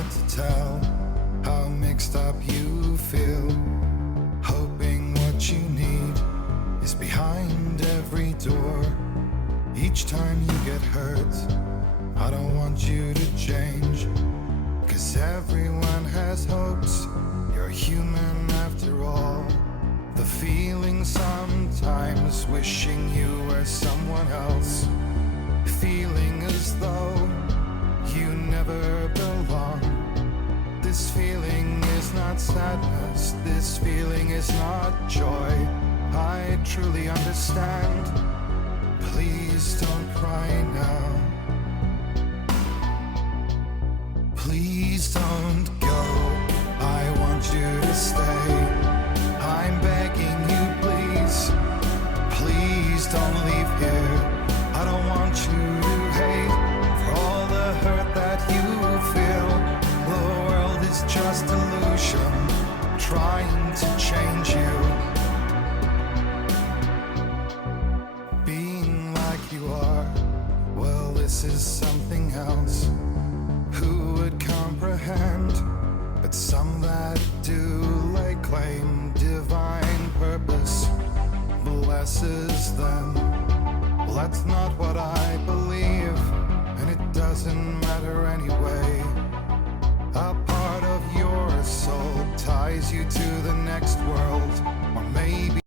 hard to tell how mixed up you feel, hoping what you need is behind every door. Each time you get hurt, I don't want you to change, 'cause everyone has hopes, you're human after all. The feeling sometimes wishing you were someone else, feeling as though you never belong. This feeling is not sadness, this feeling is not joy. I truly understand, please don't cry now. Please don't go, I want you to stay. I'm begging you, please, please don't leave here. I don't want you to hate for all the hurt that you feel. The world is just illusion, trying to change you. Being like you are, well, this is something else. Who would comprehend? But some that do lay claim divine purpose blesses them. Well, that's not what I believe, and it doesn't matter anyway. A part of your soul ties you to the next world, or maybe